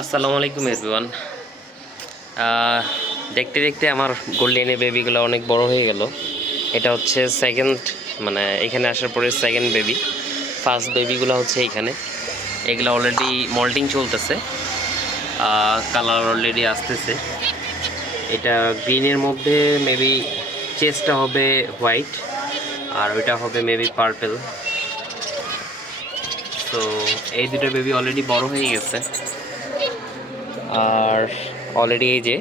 আসসালামু আলাইকুম এভরিওয়ান। দেখতে দেখতে আমার গোল্ডেন বেবিগুলো অনেক বড় হয়ে গেল। এটা হচ্ছে সেকেন্ড, মানে এখানে আসার পরে সেকেন্ড বেবি। ফার্স্ট বেবিগুলো হচ্ছে এইখানে, এগুলো অলরেডি মল্টিং চলতেছে, কালার অলরেডি আসতেছে। এটা গ্রিনের মধ্যে মেবি চেস্টটা হবে হোয়াইট, আর ওইটা হবে মেবি পার্পেল। তো এই দুটো বেবি অলরেডি বড় হয়ে গেছে, আর অলরেডি এই যে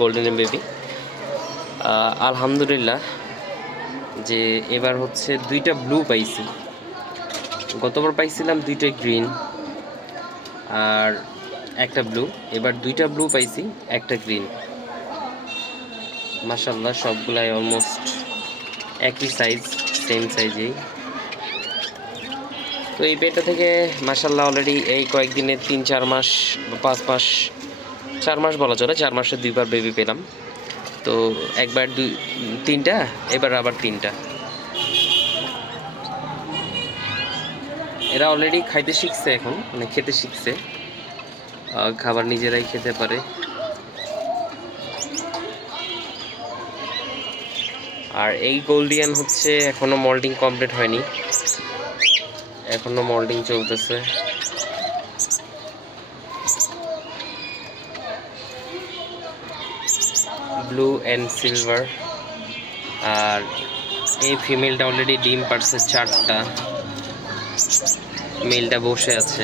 গোল্ডেন বেবি। আলহামদুলিল্লাহ যে এবার হচ্ছে দুইটা ব্লু পাইছি। গতবার পাইছিলাম দুইটা গ্রিন আর একটা ব্লু, এবার দুইটা ব্লু পাইছি, একটা গ্রিন। মাশাআল্লাহ সবগুলাই অলমোস্ট একই সাইজ, সেম সাইজেই। তো এই পেটটা থেকে মাশাআল্লাহ অলরেডি এই কয়েকদিনে 3-4 মাস বা 5 মাস, 4 মাস বলা চলে, 4 মাসে দুইবার বেবি পেলাম। তো একবার তিনটা, এবার আবার তিনটা। এরা অলরেডি খাইতে শিখছে, এখন মানে খেতে শিখছে, খাবার নিজেরাই খেতে পারে। আর এই গোল্ডিয়ান হচ্ছে এখনো মল্টিং কমপ্লিট হয়নি, এখনো মল্টিং চলতেছে। Blue and silver. আর এই ফিমেলটা অলরেডি ডিম পারছে 4টা, মেলটা বসে আছে।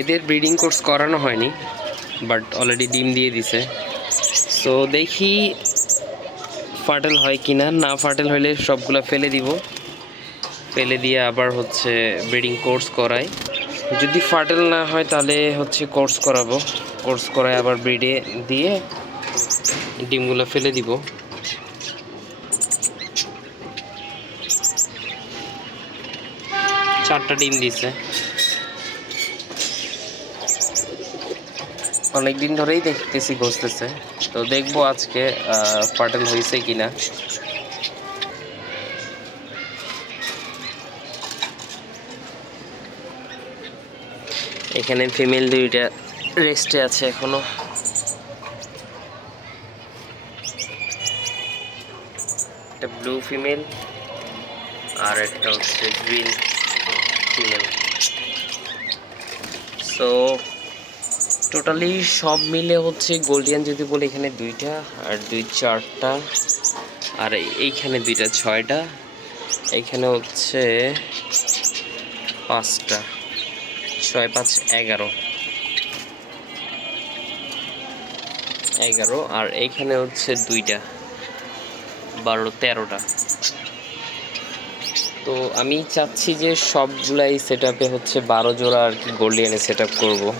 এদের ব্রিডিং কোর্স করানো হয়নি, বাট অলরেডি ডিম দিয়ে দিছে। সো দেখি ফার্টেল হয় কিনা, না ফার্টেল হলে সবগুলো ফেলে দিব, ফেলে দিয়ে আবার হচ্ছে ব্রিডিং কোর্স করাই। যদি ফার্টেল না হয় তাহলে হচ্ছে কোর্স করাবো, কোর্স করায় আবার ব্রিডে দিয়ে ডিমগুলো ফেলে দিব। চারটা ডিম দিছে, অনেকদিন ধরেই দেখতেছি ঘষতেছে। তো দেখবো আজকে ফার্টেল হয়েছে কিনা। এখানে ফিমেল দুইটা রেস্টে আছে এখনো। একটা ব্লু ফিমেল আর একটা হচ্ছে গ্রিন ফিমেল। সো টোটালি সব মিলে হচ্ছে গোল্ডিয়ান যদি বলি এখানে দুইটা, আর 4টা, আর এইখানে দুইটা 6টা, এইখানে হচ্ছে 5টা, 6 5 11, আর এইখানে হচ্ছে দুইটা, 12 13টা। তো আমি চাচ্ছি যে সবগুলাই সেট আপে হচ্ছে 12 জোড়া আর কি গোল্ডিয়ানে সেট আপ করবো।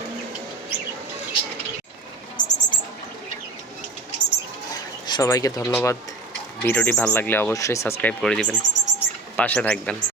সবাইকে ধন্যবাদ। ভিডিওটি ভালো লাগলে অবশ্যই সাবস্ক্রাইব করে দিবেন, পাশে থাকবেন।